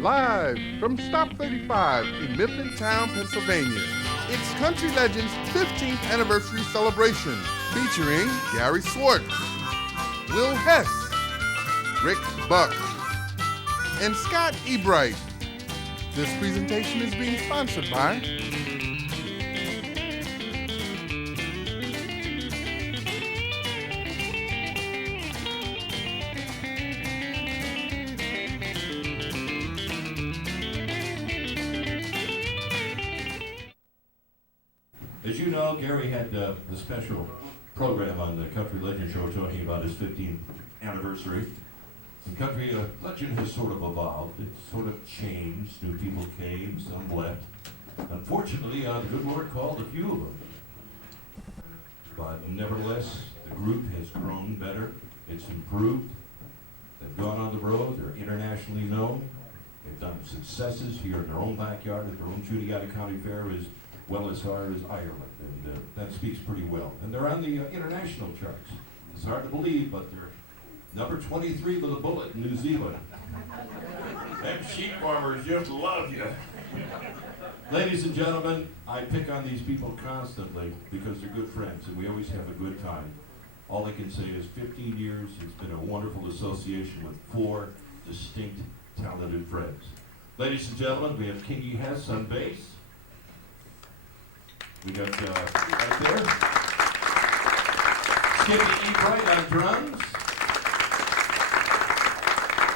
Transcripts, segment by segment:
Live from Stop 35 in Mifflintown, Pennsylvania. It's Country Legends' 15th anniversary celebration featuring Gary Swartz, Will Hess, Rick Buck, and Scott Ebright. This presentation is being sponsored by As you know, Gary had the special program on the Country Legend Show talking about his 15th anniversary. And Country Legend has sort of evolved. It's sort of changed. New people came, some left. Unfortunately, the good Lord called a few of them. But nevertheless, the group has grown better. It's improved. They've gone on the road. They're internationally known. They've done successes here in their own backyard at their own Juniata County Fair as well as far as Ireland, and that speaks pretty well. And they're on the international charts. It's hard to believe, but they're number 23 with a bullet in New Zealand. Them sheep farmers just love you. Ladies and gentlemen, I pick on these people constantly because they're good friends, and we always have a good time. All I can say is 15 years, it's been a wonderful association with 4 distinct, talented friends. Ladies and gentlemen, we have Kingy Hess on bass. We got right there, Skippy Ebright on drums,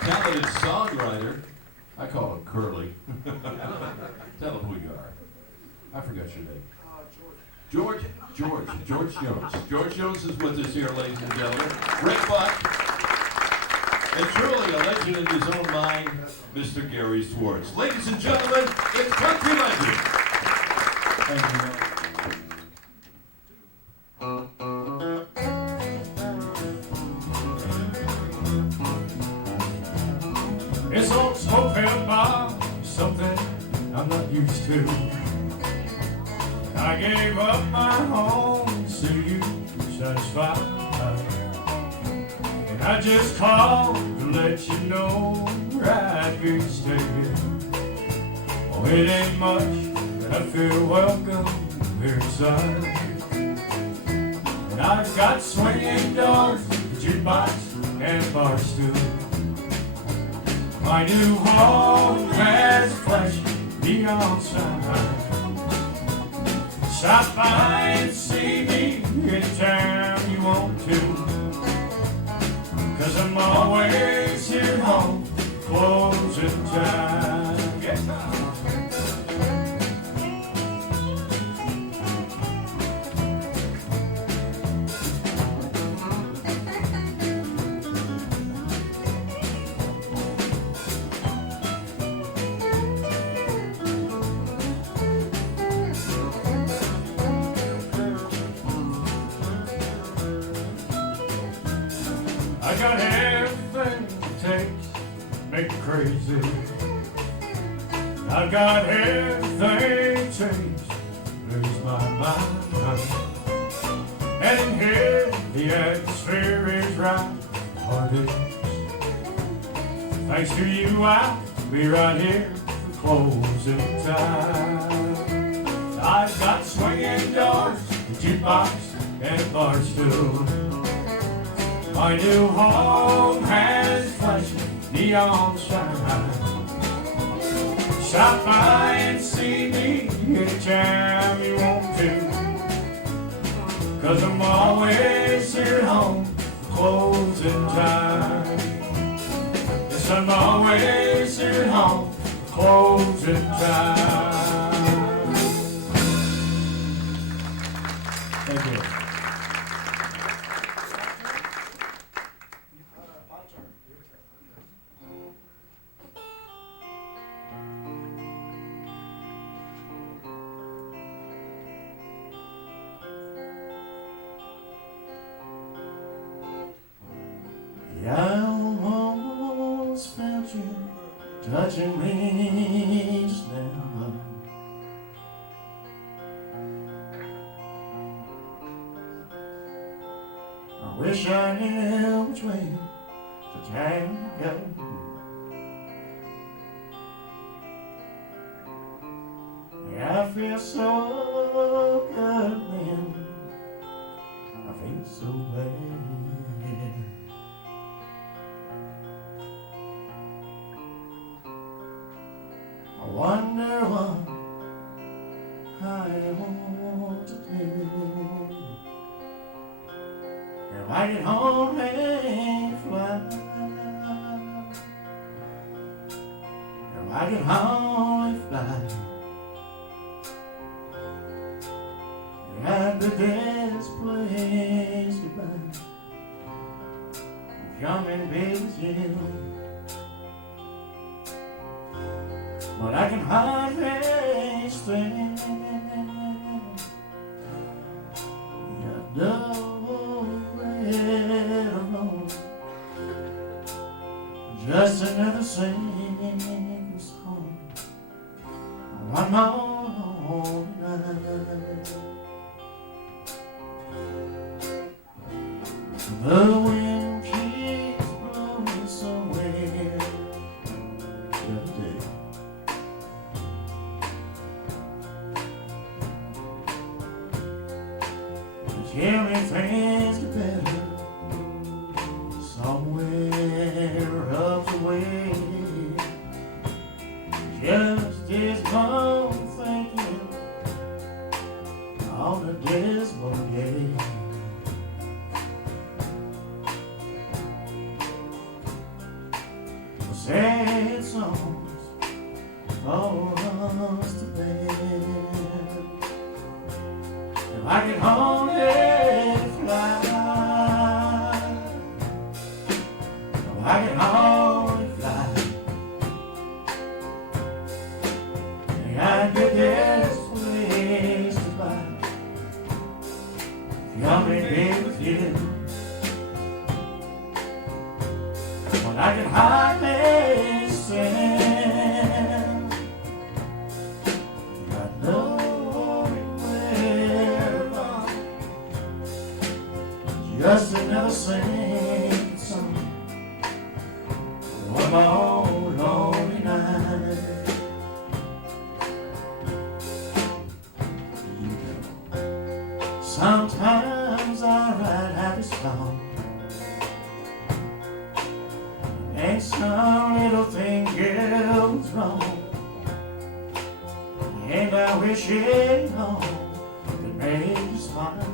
talented songwriter. I call him Curly. Tell him who you are. I forgot your name. George Jones. George Jones is with us here, ladies and gentlemen. Rick Buck, and truly a legend in his own mind, Mr. Gary Swartz. Ladies and gentlemen, it's Country Legend. Thank you. This old smoke-filled bar is something I'm not used to. I gave up my home to see you satisfied, and I just called to let you know right here to stay. Oh, it ain't much, but I feel welcome here inside. And I've got swinging doors, a jukebox, and a bar stool. My new home has a flashing neon sign. Stop by and see me anytime you want to, 'cause I'm always here home, closing time. Yeah. I got everything it takes to make me crazy. I've got everything it takes to lose my mind. And in here, the atmosphere is right, the heart is. Thanks to you, I'll be right here for closing time. I've got swinging doors, a jukebox, and a bar stool. My new home has flashing neon shine. Stop by and see me anytime you want to, 'cause I'm always here at home for closing time. Yes, I'm always here at home for closing time. Thank you. I almost felt you touching me just now. I wish I knew which way to tango. feel so good then. I feel so bad. I wonder what I want to do. If I get home and fly, if I get home and fly, at the best place to buy, come and be with you. But I can hardly stand. No bread alone, just another single song. One more night. The wind keeps blowing somewhere every day. Tell me things get better somewhere up the way. Just as long thinking on a dismal day. Sad songs for us to bear. If I get home and fly, if I get home and fly, I'd be this place to buy. Come and be with you. When I can hardly stand, got nowhere wrong. Just another singing song. One more lonely night. You know, sometimes I write happy songs. And some little thing goes wrong, and I wish it all could make you smile.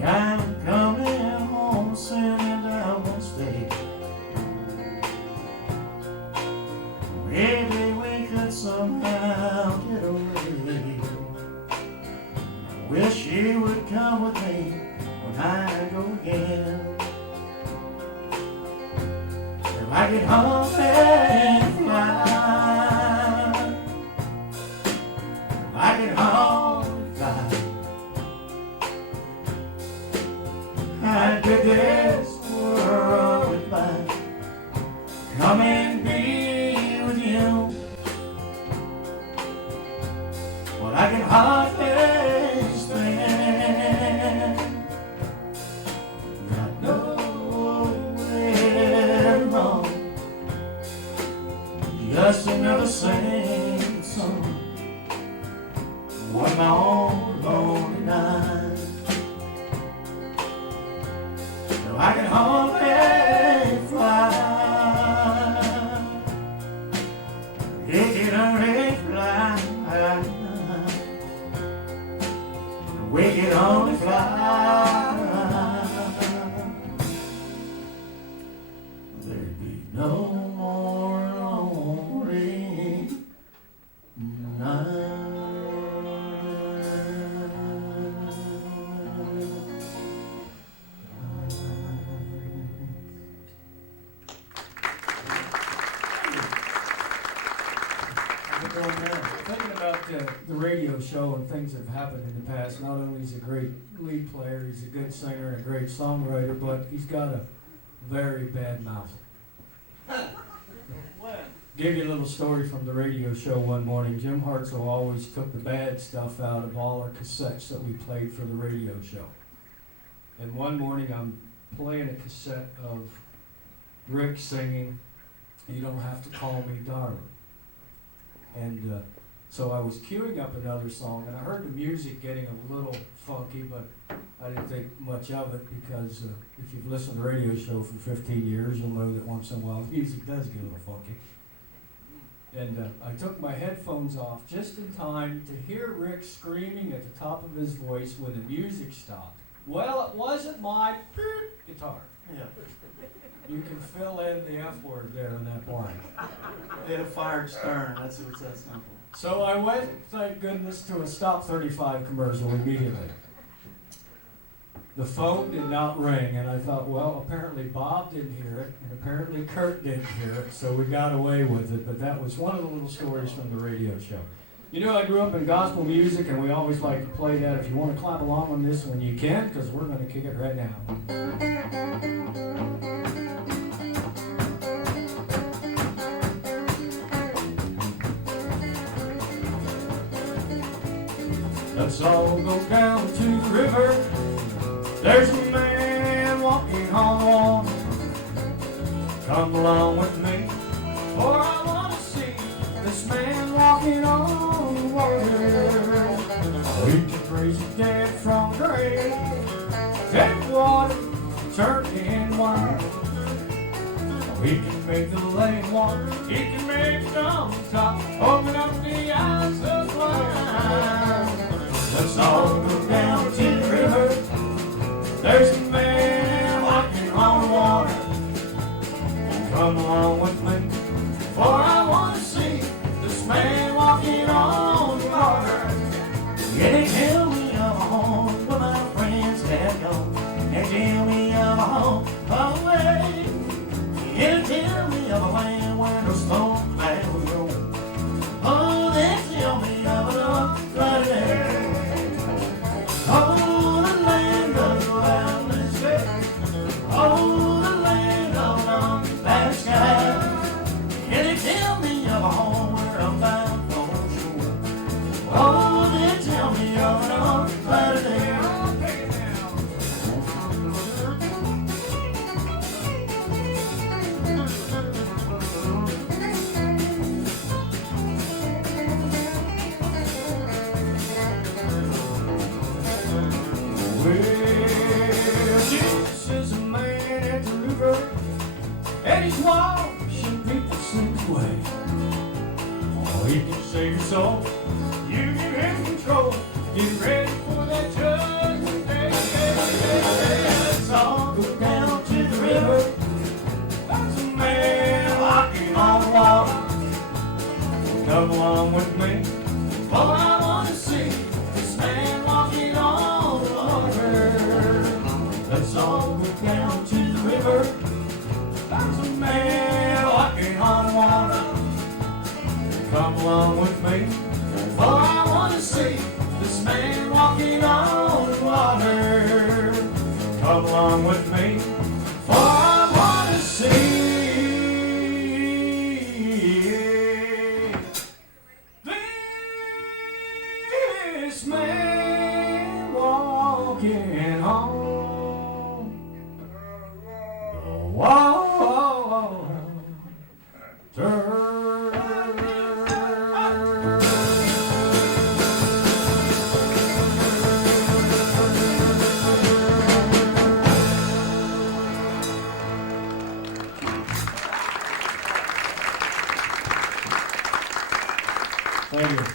I'm coming home soon and I won't stay. Maybe we could somehow get away. I wish you would come with me when I go again. If I get home and fly, if I get home and fly, I'd bid this world goodbye. Come and be with you. Well, I can hardly stand. Got nowhere wrong. Just another same song. One more lonely night. So I can hardly fly. It can only fly. We can only fly. There'd be no more lonely nights. Thinking about the radio show and things that have happened in the past, not only is he a great lead player, he's a good singer and a great songwriter, but he's got a very bad mouth. Give you a little story from the radio show one morning. Jim Hartzell always took the bad stuff out of all our cassettes that we played for the radio show. And one morning I'm playing a cassette of Rick singing, You don't have to call me darling. And so I was queuing up another song, and I heard the music getting a little funky, but I didn't think much of it because if you've listened to the radio show for 15 years, you'll know that once in a while the music does get a little funky. And I took my headphones off just in time to hear Rick screaming at the top of his voice when the music stopped. Well, it wasn't my guitar. Yeah. You can fill in the F word there in that blank. They had a fired stern. That's what's that simple. So I went, thank goodness, to a Stop 35 commercial immediately. The phone did not ring, and I thought, well, apparently Bob didn't hear it, and apparently Kurt didn't hear it, so we got away with it. But that was one of the little stories from the radio show. You know, I grew up in gospel music, and we always like to play that. If you want to clap along on this one, you can, because we're going to kick it right now. Let's all go down to the river. There's a man walking on water. Come along with me, for I want to see this man walking on water. He can raise the dead from the grave, take water, turn it in wine. He can make the lame walk, he can make the dumb talk, open up the eyes of blind. Let's all go down to the river. There's a man walking on water. Come along with me, for I want to see this man walking on water. Yeah, they tell me of a home where my friends have gone. They tell me of a home far away. Yeah, they tell me of a land where no storm clouds roll. Oh, they tell me of a love right there. Oh, the land of the boundless fair. Oh, the land of long vast sky. Yeah, they tell me of a home where I'm bound for shore. Oh, they tell me of an arm right there. And he's washing people's sins away. Oh, he can save your soul. You give him control. Get ready for that judgment day. Let's all go down to the river. There's a man walking on water. Come along with me, for I want to see this man walking on water. Let's all go down to the river. There's a man walking on water. Come along with me, for I want to see this man walking on water. Come along with me, for I want to see this man walking on the water. Thank you.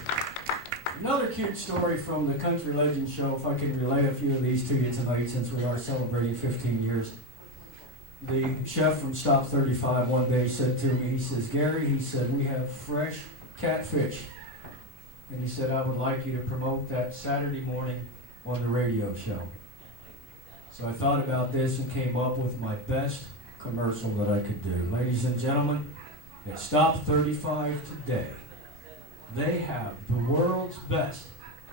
Another cute story from the Country Legend Show, if I can relay a few of these to you tonight since we are celebrating 15 years. The chef from Stop 35 one day said to me, he says, Gary, he said, we have fresh catfish. And he said, I would like you to promote that Saturday morning on the radio show. So I thought about this and came up with my best commercial that I could do. Ladies and gentlemen, at Stop 35 today, they have the world's best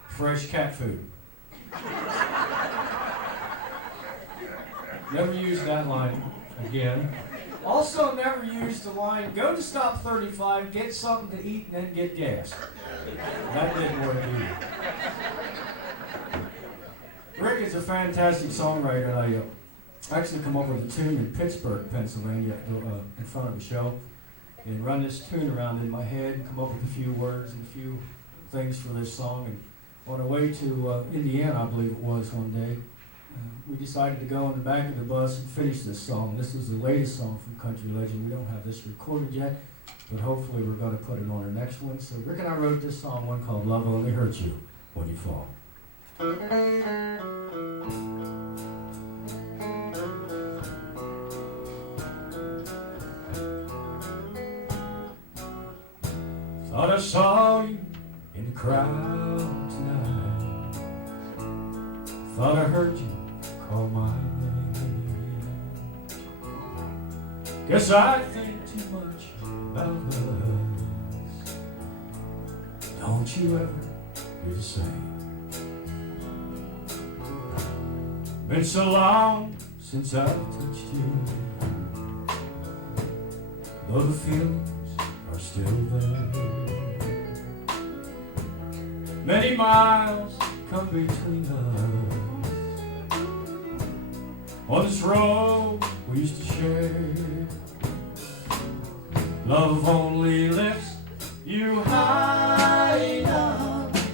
fresh cat food. Never use that line again. Also never use the line, go to Stop 35, get something to eat, and then get gas. That didn't work either. Rick is a fantastic songwriter. I actually come up with a tune in Pittsburgh, Pennsylvania, in front of a show. and run this tune around in my head and come up with a few words and a few things for this song. And on our way to Indiana, I believe it was one day, we decided to go in the back of the bus and finish this song. This is the latest song from Country Legend. We don't have this recorded yet, but hopefully we're going to put it on our next one. So Rick and I wrote this song, one called Love Only Hurts You When You Fall. Thought I saw you in the crowd tonight. Thought I heard you call my name. Guess I think too much about us. Don't you ever do the same. Been so long since I've touched you, though the feelings are still there. Many miles come between us on this road we used to share. Love only lifts you high enough,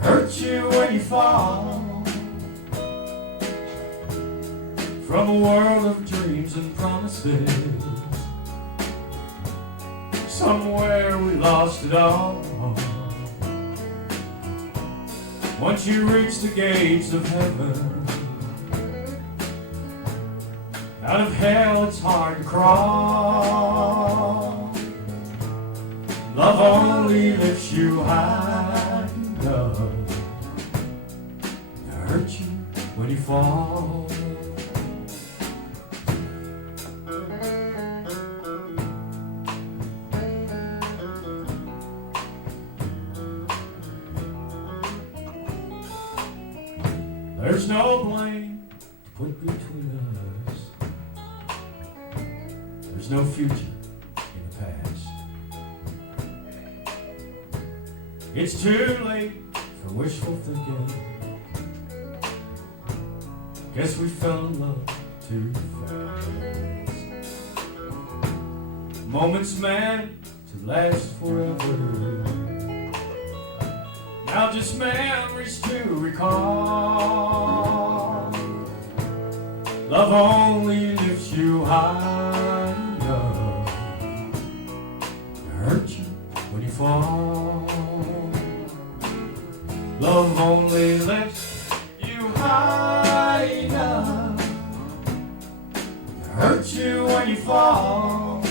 hurts you when you fall from a world of dreams and promises. Somewhere we lost it all. Once you reach the gates of heaven, out of hell it's hard to crawl. Love only lifts you high enough to hurt you when you fall. There's no blame to put between us. There's no future in the past. It's too late for wishful thinking. Guess we fell in love too fast. Moments meant to last forever, now just memories to recall. Love only lifts you high enough to hurt you when you fall. Love only lifts you high enough to hurt you when you fall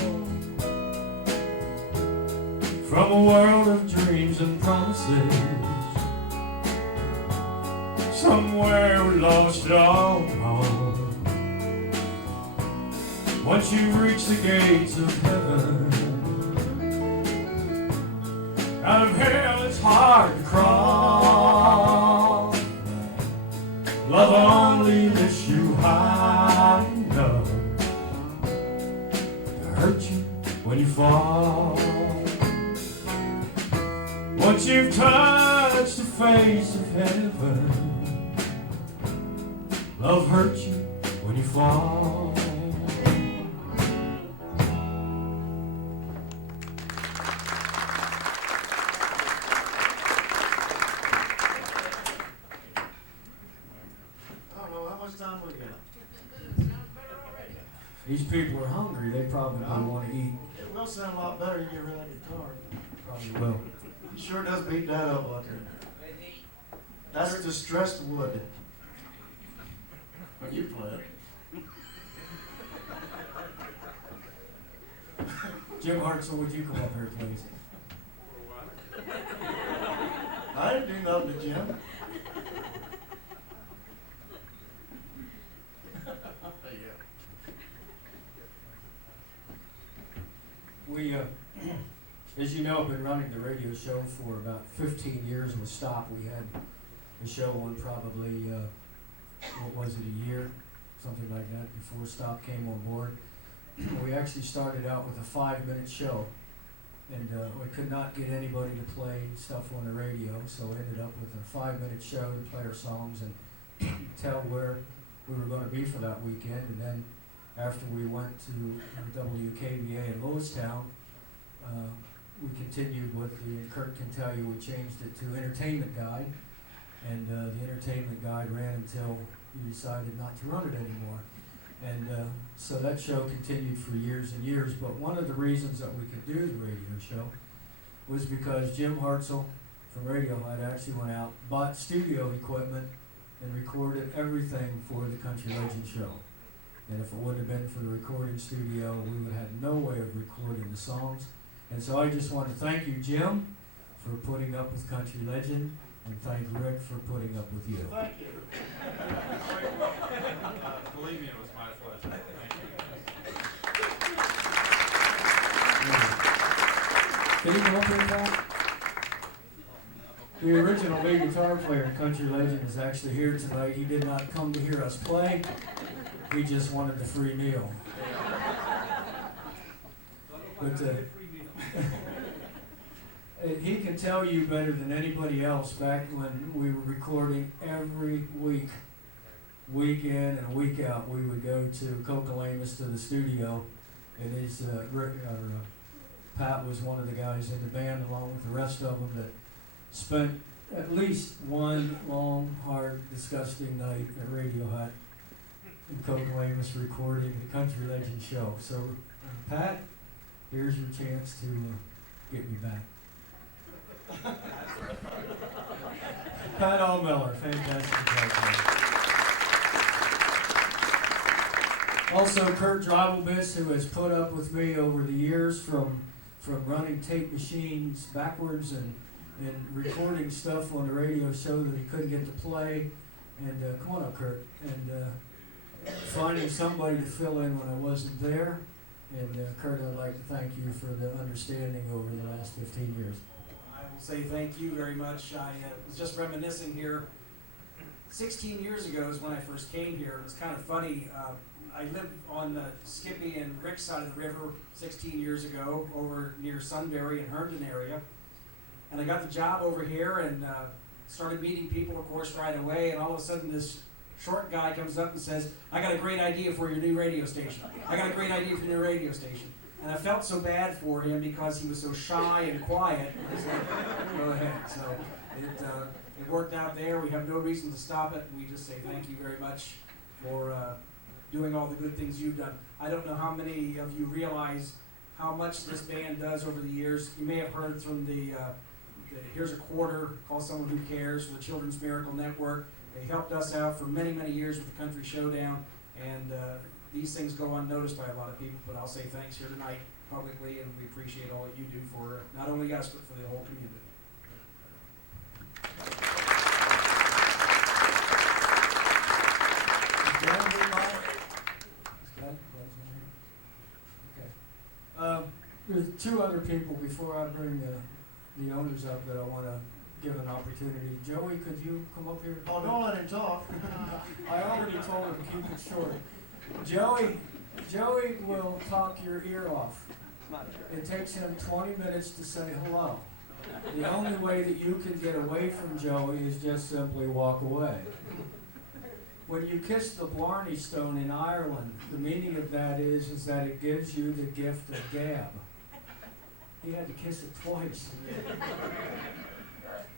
from a world of dreams and promises. Somewhere we lost it all. Once you reach the gates of heaven, out of hell it's hard to crawl. Love only lifts you high enough to hurt you when you fall. Once you've touched the face of heaven, love hurts you when you fall. I don't know how much time we got. These people are hungry. They probably want to eat. It will sound a lot better if you get rid of that guitar. Probably will. It sure does beat that up out there. That's distressed wood. When you play it. Jim Hartzell, would you come up here, please? I didn't do nothing to Jim. We, as you know, have been running the radio show for about 15 years with Stop. We had the show on probably, what was it, a year? Something like that, before Stop came on board. We actually started out with a 5-minute show, and we could not get anybody to play stuff on the radio, so we ended up with a 5-minute show to play our songs and tell where we were going to be for that weekend. And then after we went to WKBA in Lewistown, we continued with and Kurt can tell you, we changed it to Entertainment Guide, and the Entertainment Guide ran until you decided not to run it anymore. And so that show continued for years and years, but one of the reasons that we could do the radio show was because Jim Hartzell from Radiohead actually went out, bought studio equipment, and recorded everything for the Country Legend show. And if it wouldn't have been for the recording studio, we would have had no way of recording the songs. And so I just want to thank you, Jim, for putting up with Country Legend, and thank Rick for putting up with you. Thank you. Believe me, it was my pleasure. Can you come up here, Pat? The original lead guitar player in Country Legend is actually here tonight. He did not come to hear us play. He just wanted the free meal. But he can tell you better than anybody else, back when we were recording every week, week in and week out, we would go to Cocalamus to the studio, and his Pat was one of the guys in the band, along with the rest of them, that spent at least one long, hard, disgusting night at Radio Hut in Cocalamus recording the Country Legend show. So, Pat, here's your chance to get me back. Pat Allmiller, fantastic job. Also, Kurt Drobelbiss, who has put up with me over the years from running tape machines backwards and recording stuff on the radio show that he couldn't get to play. And come on up, Kurt. And finding somebody to fill in when I wasn't there. And Kurt, I'd like to thank you for the understanding over the last 15 years. I will say thank you very much. I was just reminiscing here. 16 years ago is when I first came here. It was kind of funny. I lived on the Skippy and Rick side of the river 16 years ago, over near Sunbury and Herndon area. And I got the job over here and started meeting people, of course, right away. And all of a sudden, this short guy comes up and says, "I got a great idea for your new radio station. I got a great idea for your new radio station." And I felt so bad for him because he was so shy and quiet. I said, "Go ahead." So it worked out there. We have no reason to stop it. We just say thank you very much for doing all the good things you've done. I don't know how many of you realize how much this band does over the years. You may have heard from the Here's a Quarter, Call Someone Who Cares, for the Children's Miracle Network. They helped us out for many, many years with the Country Showdown, and these things go unnoticed by a lot of people, but I'll say thanks here tonight publicly, and we appreciate all that you do for not only us, but for the whole community. There's two other people before I bring the owners up that I want to give an opportunity. Joey, could you come up here? Oh, don't let him talk. I already told him to keep it short. Joey will talk your ear off. It takes him 20 minutes to say hello. The only way that you can get away from Joey is just simply walk away. When you kiss the Blarney Stone in Ireland, the meaning of that is that it gives you the gift of gab. He had to kiss it twice.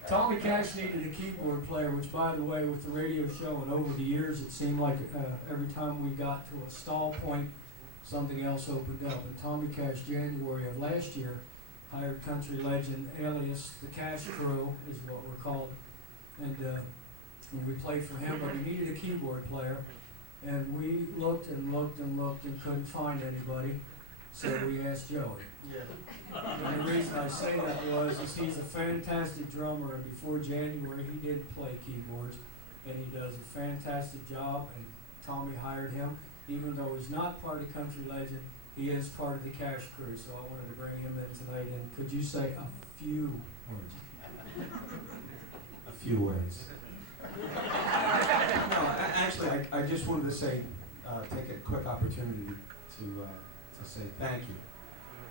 Tommy Cash needed a keyboard player, which, by the way, with the radio show and over the years, it seemed like every time we got to a stall point, something else opened up. And Tommy Cash, January of last year, hired Country Legend, alias the Cash Crew, is what we're called. And we played for him, but he needed a keyboard player. And we looked and looked and looked and couldn't find anybody, so we asked Joey. Yeah. And the reason I say that is he's a fantastic drummer, and before January he did play keyboards, and he does a fantastic job, and Tommy hired him. Even though he's not part of Country Legend, he is part of the Cash Crew, so I wanted to bring him in tonight. And could you say a few words? A few words. No, actually, I just wanted to say, take a quick opportunity to say thank you,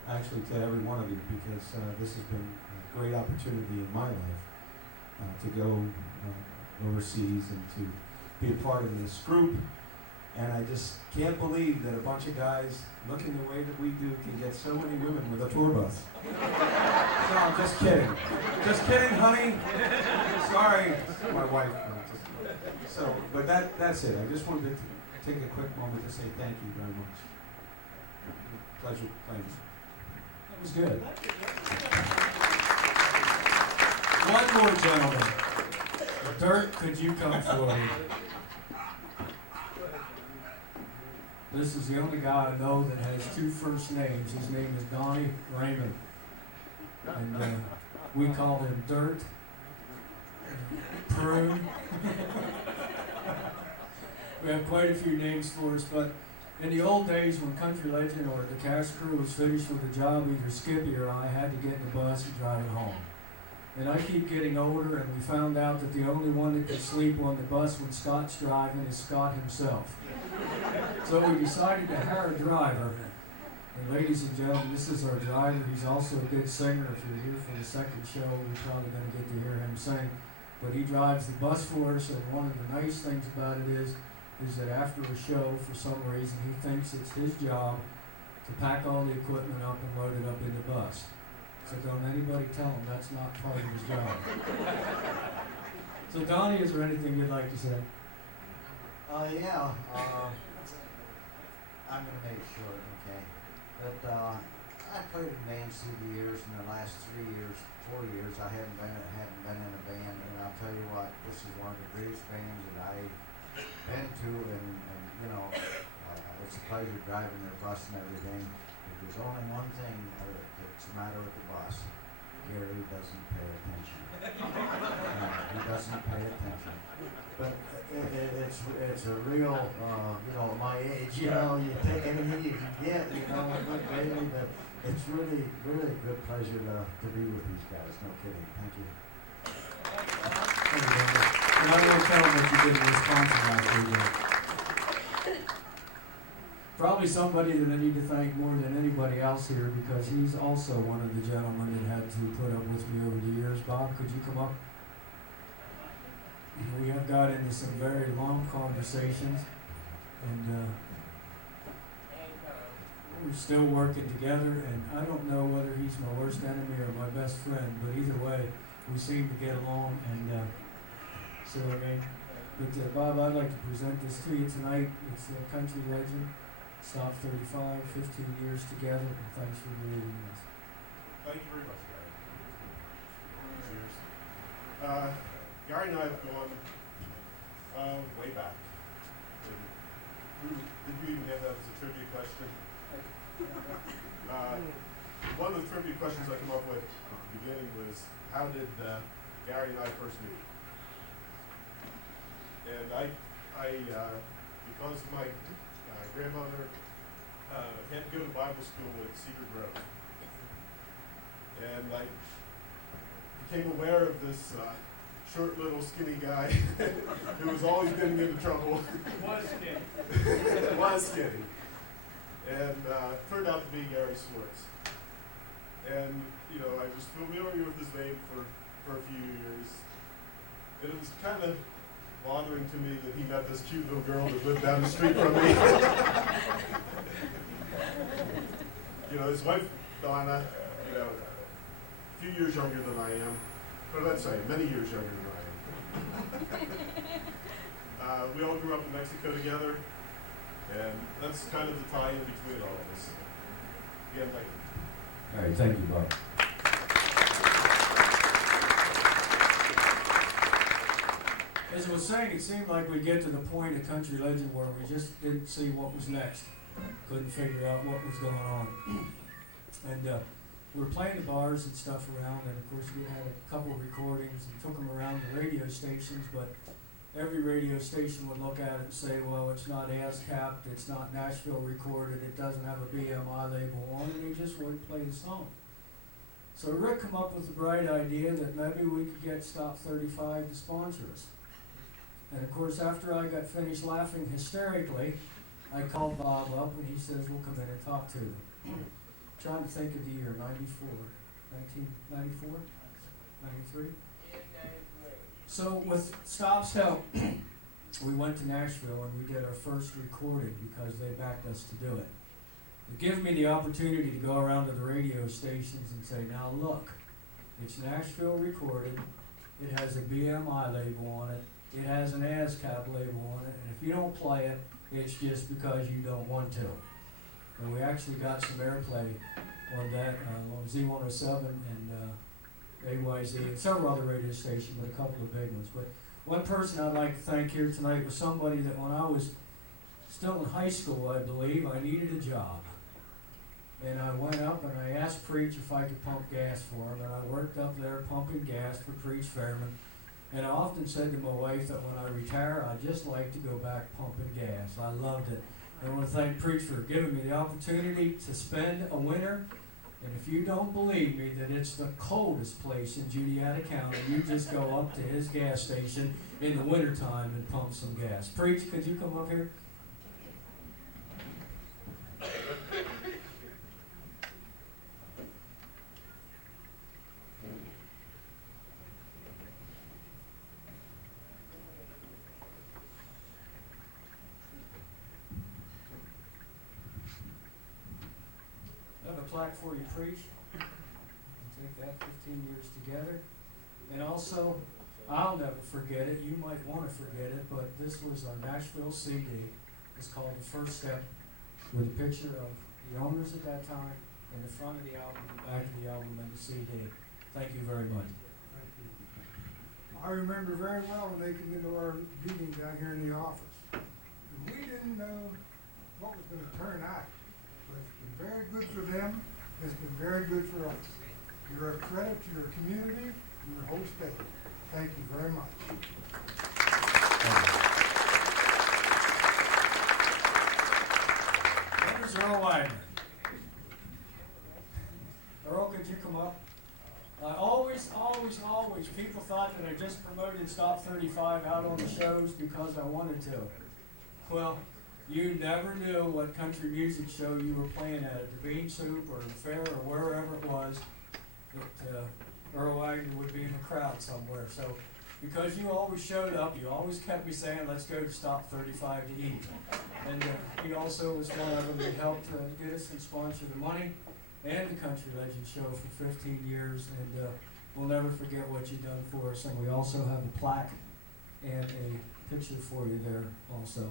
actually, to every one of you, because this has been a great opportunity in my life to go overseas and to be a part of this group And I just can't believe that a bunch of guys looking the way that we do can get so many women with a tour bus. No, I'm just kidding. Just kidding, honey. Sorry, my wife. So, but that's it. I just wanted to take a quick moment to say thank you very much. Pleasure playing. That was good. One more gentleman. Dirk, could you come forward? This is the only guy I know that has two first names. His name is Donny Raymond. And we call him Dirt, Prune. We have quite a few names for us, but in the old days when Country Legend or the cast crew was finished with the job, either Skippy or I had to get in the bus and drive it home. And I keep getting older, and we found out that the only one that could sleep on the bus when Scott's driving is Scott himself. So we decided to hire a driver. And ladies and gentlemen, this is our driver. He's also a good singer. If you're here for the second show, we're probably going to get to hear him sing. But he drives the bus for us, and one of the nice things about it is that after a show, for some reason, he thinks it's his job to pack all the equipment up and load it up in the bus. So don't anybody tell him that's not part of his job. So Donnie, is there anything you'd like to say? Yeah, I'm going to make it short, okay? But I played in bands through the years. In the last 3 years, 4 years, I haven't been in a band. And I'll tell you what, this is one of the greatest bands that I've been to. And you know, it's a pleasure driving their bus and everything. But there's only one thing that's the matter with the bus. Gary doesn't pay attention. He doesn't pay attention. But it's a real, you know, at my age, you know, you take anything you can get, you know, with Bailey, but it's really, really a good pleasure to be with these guys, no kidding. Thank you. Thank you, Donnie. And I want to tell him what you did in Wisconsin last weekend. Probably somebody that I need to thank more than anybody else here, because he's also one of the gentlemen that had to put up with me over the years. Bob, could you come up? We have got into some very long conversations, and we're still working together, and I don't know whether he's my worst enemy or my best friend, but either way, we seem to get along, and so I mean, but Bob, I'd like to present this to you tonight. It's a Country Legend, Stop 35, 15 years together, and thanks for believing us. Thank you very much, Gary. Cheers. Gary and I have gone way back. Did you even have that as a trivia question? One of the trivia questions I come up with at the beginning was, how did Gary and I first meet? And I because my grandmother had to go to Bible school at Cedar Grove, and I became aware of this short, little, skinny guy who was always getting into trouble. Was skinny. Was skinny. And turned out to be Gary Swartz. And, you know, I was familiar with his name for a few years. And it was kind of bothering to me that he met this cute little girl that lived down the street from me. You know, his wife, Donna, you know, a few years younger than I am. But let's say, many years younger than I am. We all grew up in Mexico together, and that's kind of the tie-in between all of us. Again, thank you. All right, thank you, Bob. As I was saying, it seemed like we get to the point of Country Legend where we just didn't see what was next. Couldn't figure out what was going on. And we were playing the bars and stuff around, and of course we had a couple of recordings and took them around the radio stations, but every radio station would look at it and say, well, it's not ASCAP, it's not Nashville recorded, it doesn't have a BMI label on it, and they just wouldn't play the song. So Rick came up with the bright idea that maybe we could get Stop 35 to sponsor us. And of course, after I got finished laughing hysterically, I called Bob up and he says, we'll come in and talk to them. Trying to think of the year, 1994, 93? So with Stop's help, we went to Nashville and we did our first recording because they backed us to do it. It gave me the opportunity to go around to the radio stations and say, now look, it's Nashville recorded, it has a BMI label on it, it has an ASCAP label on it, and if you don't play it, it's just because you don't want to. And we actually got some airplay on that, on Z107 and AYZ and several other radio stations, but a couple of big ones. But one person I'd like to thank here tonight was somebody that when I was still in high school, I believe, I needed a job. And I went up and I asked Preach if I could pump gas for him, and I worked up there pumping gas for Preach Fairman. And I often said to my wife that when I retire, I'd just like to go back pumping gas. I loved it. I want to thank Preach for giving me the opportunity to spend a winter. And if you don't believe me that it's the coldest place in Juniata County, you just go up to his gas station in the wintertime and pump some gas. Preach, could you come up here? Plaque for you, Preach. And take that 15 years together. And also, I'll never forget it. You might want to forget it, but this was our Nashville CD. It's called The First Step, with a picture of the owners at that time in the front of the album, the back of the album, and the CD. Thank you very much. Thank you. I remember very well when they came into our meeting down here in the office. And we didn't know what was going to turn out. But it's been very good for them. It's been very good for us. You're a credit to your community and your whole state. Thank you very much. There's Earl Wagner. Earl, could you come up? Always, people thought that I just promoted Stop 35 out on the shows because I wanted to. Well, you never knew what country music show you were playing at the Bean Soup or the fair or wherever it was that Earl Wagner would be in the crowd somewhere. So because you always showed up, you always kept me saying, let's go to Stop 35 to eat. And he also was one of them that helped get us and sponsor the money and the Country Legends show for 15 years. And we'll never forget what you've done for us. And we also have a plaque and a picture for you there also.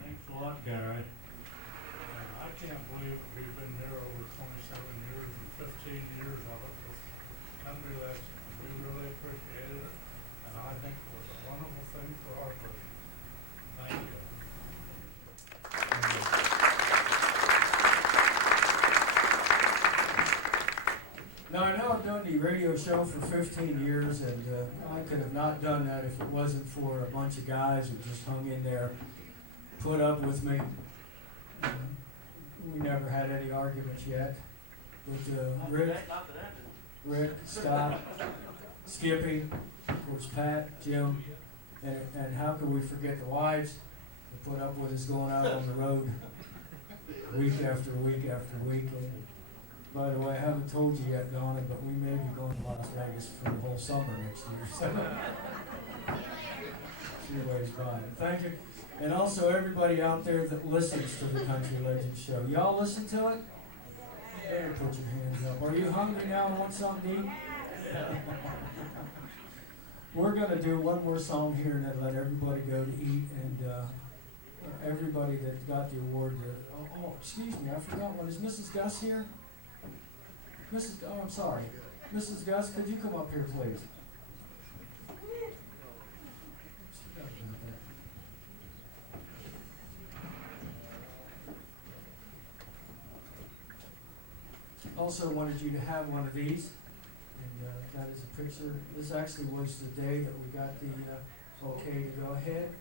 Thanks a lot, Gary. I can't believe we've been here over 27 years and 15 years of it with Country Legends. We really appreciated it, and I think it was a wonderful thing for our group. Thank you. Now, I know I've done the radio show for 15 years, and I could have not done that if it wasn't for a bunch of guys who just hung in there, put up with me. We never had any arguments yet. With Rick, Scott, Skippy, of course Pat, Jim, and how could we forget the wives that put up with us going out on the road week after week after week. And by the way, I haven't told you yet, Donny, but we may be going to Las Vegas for the whole summer next year. So she ways by. Thank you. And also everybody out there that listens to the Country Legends show. Y'all listen to it? Better put your hands up. Are you hungry now and want something to eat? We're going to do one more song here and then let everybody go to eat. And everybody that got the award. Excuse me, I forgot one. Is Mrs. Gus here? I'm sorry. Mrs. Gus, could you come up here, please? Also wanted you to have one of these, and that is a picture. This actually was the day that we got the okay to go ahead,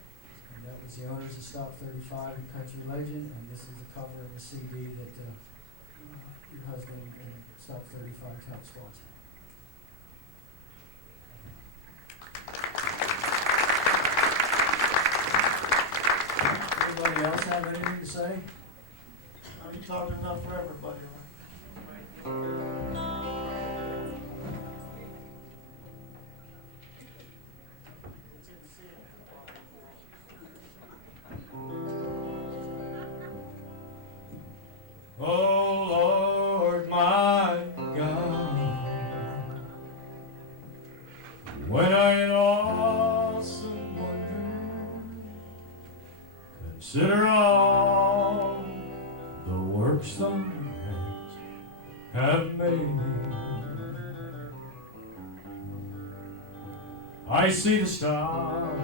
and that was the owners of Stop 35 and Country Legend, and this is the cover of the CD that your husband and Stop 35 helped sponsor. Anybody else have anything to say? You talked enough for everybody, right? It's in the consider all the works thy hands have made. I see the stars,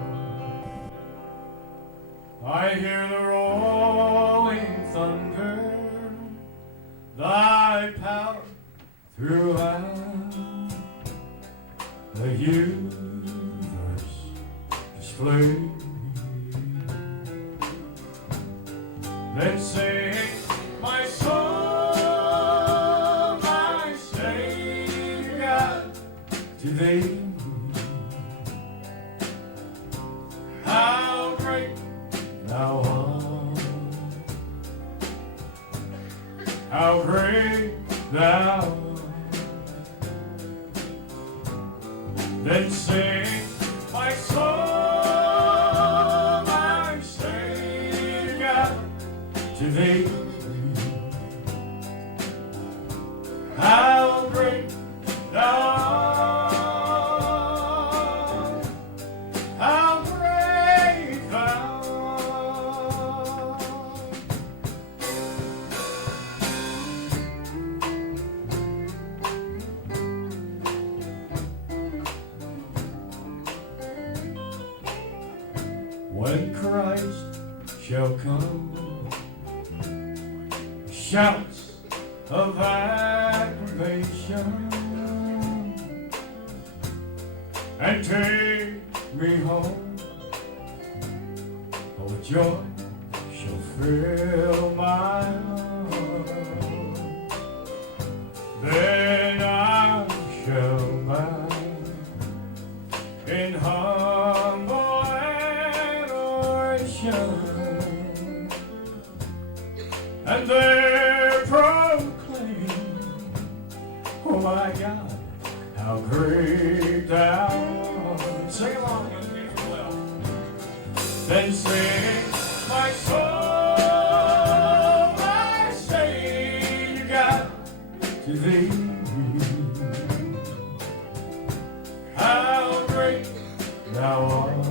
I hear the rolling thunder, thy power throughout the universe displayed. Then sing, my soul, my Savior God, to thee. How great thou art, how great thou art. Then sing, my soul, my Savior God, to thee. How great thou art, how great thou art. When Christ shall come, shouts of acclamation, and take me home, oh joy shall fill my heart. Then I shall bow in humble adoration, and there proclaim, oh my God, how great thou art. Sing along with me for well. Then sing, my soul, my Savior God, to thee. How great thou art,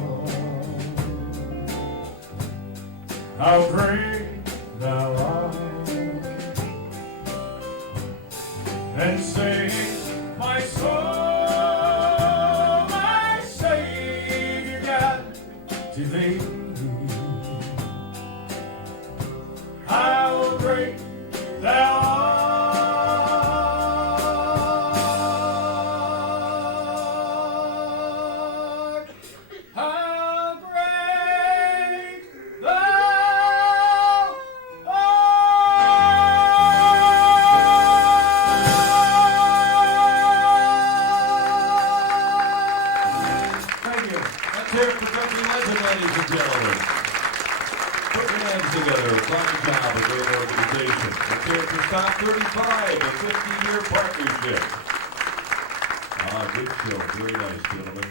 how great thou art. And sing, my soul, my Savior God, to thee. How great thou art, how great thou Thank you. Let's hear it for country legend, ladies and gentlemen. Put your hands together. Fine job, a great organization. Let's hear it for Stop 35, a 50-year partnership. Good show. Very nice, gentlemen.